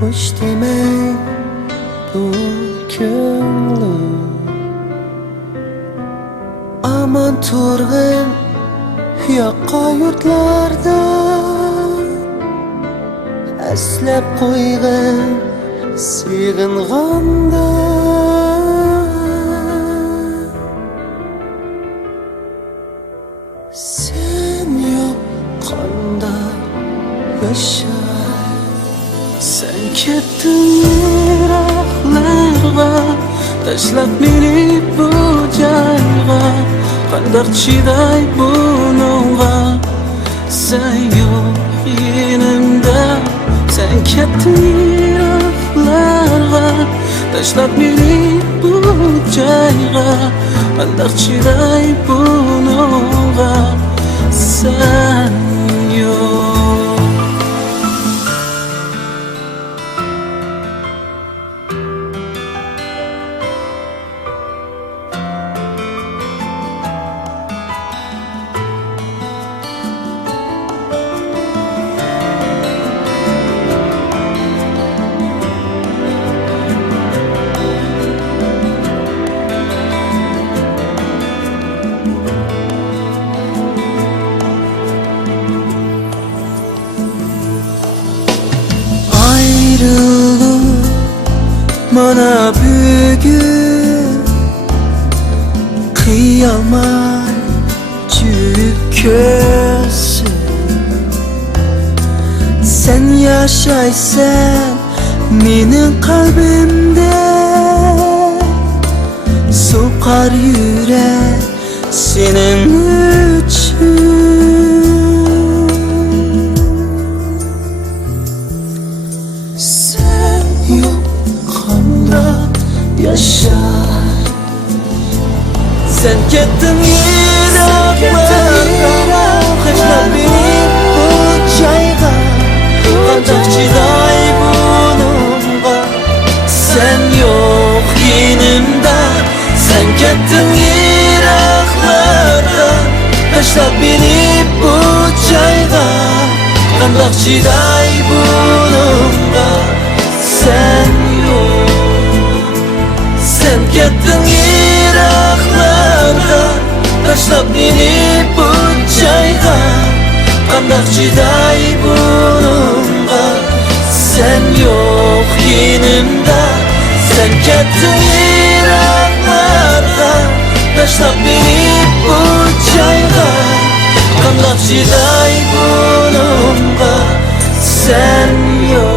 Hoş demey bu ko'nglim aman turg'in yoqqa yurtlarda aslab qo'yg'in sig'inganda sen yoqqanda yashar. Sen ketdin yiroqlarga, tashlab meni bu joyga. Qandoq chiday bunga, sen yo'q yonimda. Sen ketdin yiroqlarga, tashlab meni bu joyga. Qandoq chiday bunga, sen yo'q. Ayrılık bana bugün kıyamet çöksün. Sen yaşaysan mening qalbimde, so'qar yürek senin için. Sen yoqqanda yaşar. Sen ketdin yiroqlarga, tashlab meni bu joyga. Qandoq chiday bunga, sen yo'q yonimda. Sen ketdin yiroqlarga, tashlab meni bu joyga. Qandoq chiday bunga, sen yo'q. Sen ketdin yiroqlarga, tashlab meni bu joyga. Qandoq chiday bunga, sen yo'q yonimda. Sen ketdin yiroqlarga, tashlab meni bu joyga. Qandoq chiday bunga, sen yo'q.